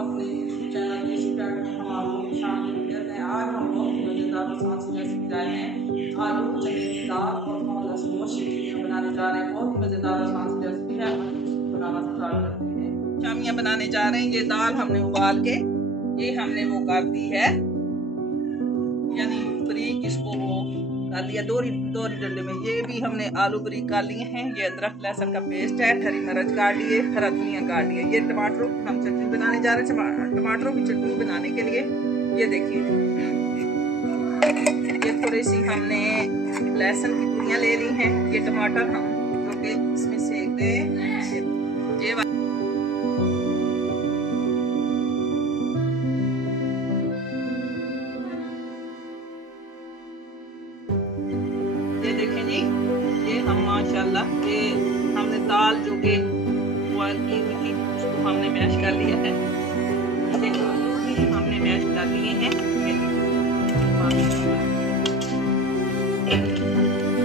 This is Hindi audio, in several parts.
अपने यूट्यूब चैनल देसी पैट में हम आपको शामिल करते हैं। आज हम बहुत ही मज़ेदार और आसान सी रेसिपी लाए हैं। आलू चने की दाल और बोनलेस गोश्त की टिक्कियाँ बनाने जा रहे हैं। बहुत ही मज़ेदार और आसान सी रेसिपी है। बनाना स्टार्ट करते हैं। शामियाँ बनाने जा रहे हैं। ये दाल हमने उबाल के ये हमने वो कर दी है, यानी बारीक इसको वो कर लिया दो डंडे में। ये भी हमने आलू बारीक कर लिए हैं। ये अदरक लहसुन का पेस्ट है, हरी मिर्च काट लिए, हरा धनिया काट लिए। ये टमाटरों की हम चटनी बनाने जा रहे हैं। टमाटरों की चटनी बनाने के लिए ये देखिए, ये थोड़ी सी हमने लहसुन की तुरियां ले ली हैं। ये टमाटर हम जो कि इसमें सेक दे, ये देखें जी, ये हम माशाल्लाह ये हमने दाल जो कि बॉयल की हुई थी उसको हमने मैश कर लिया है। हमने मैश कर लिए हैं।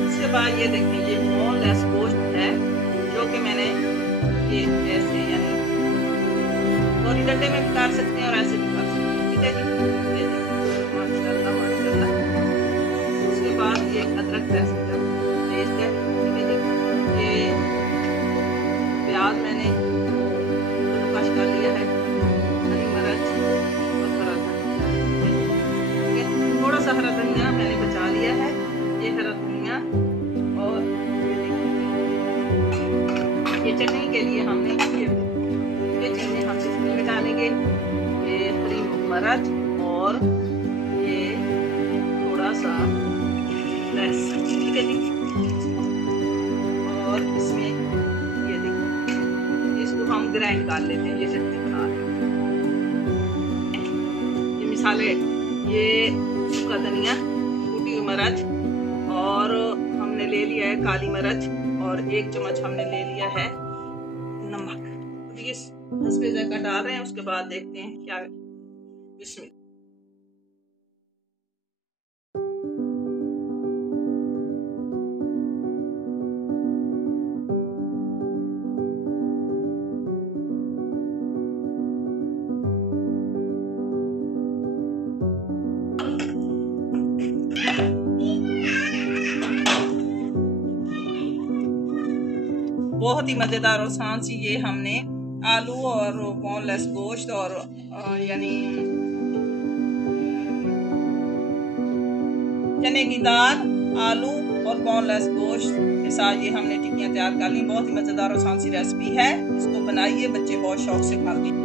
इसके बाद ये देखें, ये बोनलेस गोश्त है जो कि मैंने ये ऐसे यानी दो डंडे में भी काट सकते हैं और ऐसे भी काट सकते हैं। ठीक है जी, ये देखिए माशाल्लाह माशाल्लाह। उसके बाद ये अदरक लहसुन का पेस्ट है। ठीक है जी, ये प्याज मैंने कश कर लिया है, हरी मिर्च और हरा धनिया। थोड़ा सा हरा धनिया मैंने बचा लिया है। ये हरा धनिया और ये चटनी के लिए हमने ये चीज़ें हम चटनी में डालेंगे। ये हरी मिर्च और ये थोड़ा सा लहसुन। ठीक है जी, और इसमें ये देखिए इसको हम ग्राइंड कर लेते हैं। ये चटनी बना लेते हैं। ये मिसाले, ये सूखा धनिया, कुटी मिर्च और हमने ले लिया है काली मिर्च और 1 चम्मच हमने ले लिया है नमक। तो ये हस्बे ज़ायक़ा डाल रहे हैं। उसके बाद देखते हैं क्या। बिस्मिल्लाह। बहुत ही मज़ेदार और आसान सी ये हमने आलू और बोनलेस गोश्त और यानी चने की दाल, आलू और बोनलेस गोश्त के साथ ये हमने टिक्कियाँ तैयार कर ली। बहुत ही मज़ेदार और आसान सी रेसिपी है। इसको बनाइए, बच्चे बहुत शौक से खाते हैं।